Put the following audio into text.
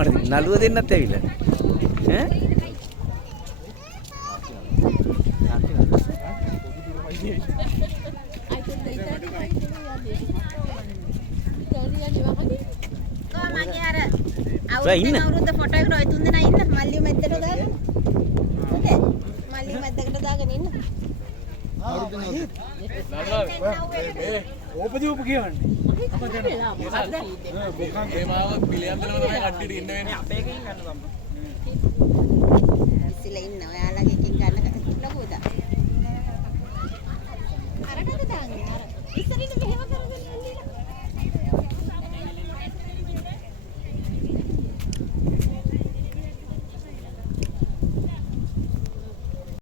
අම්මට නළුව දෙන්නත් ඇවිල්ලා ඈ අවුරුද්ද ෆොටෝ එකට ඔය තුන් දෙනා ඉන්න මල්ලිය මැද්දට දාගෙන හොඳයි මල්ලිය මැද්දකට දාගෙන ඉන්න ඕපදීප කියවන්නේ ඒ මාවත් පිළියන්දලම තමයි කට්ටියට ඉන්න වෙන්නේ අපේ එකකින් ගන්න බම්ම සිල ඉන්න ඔයාලගේ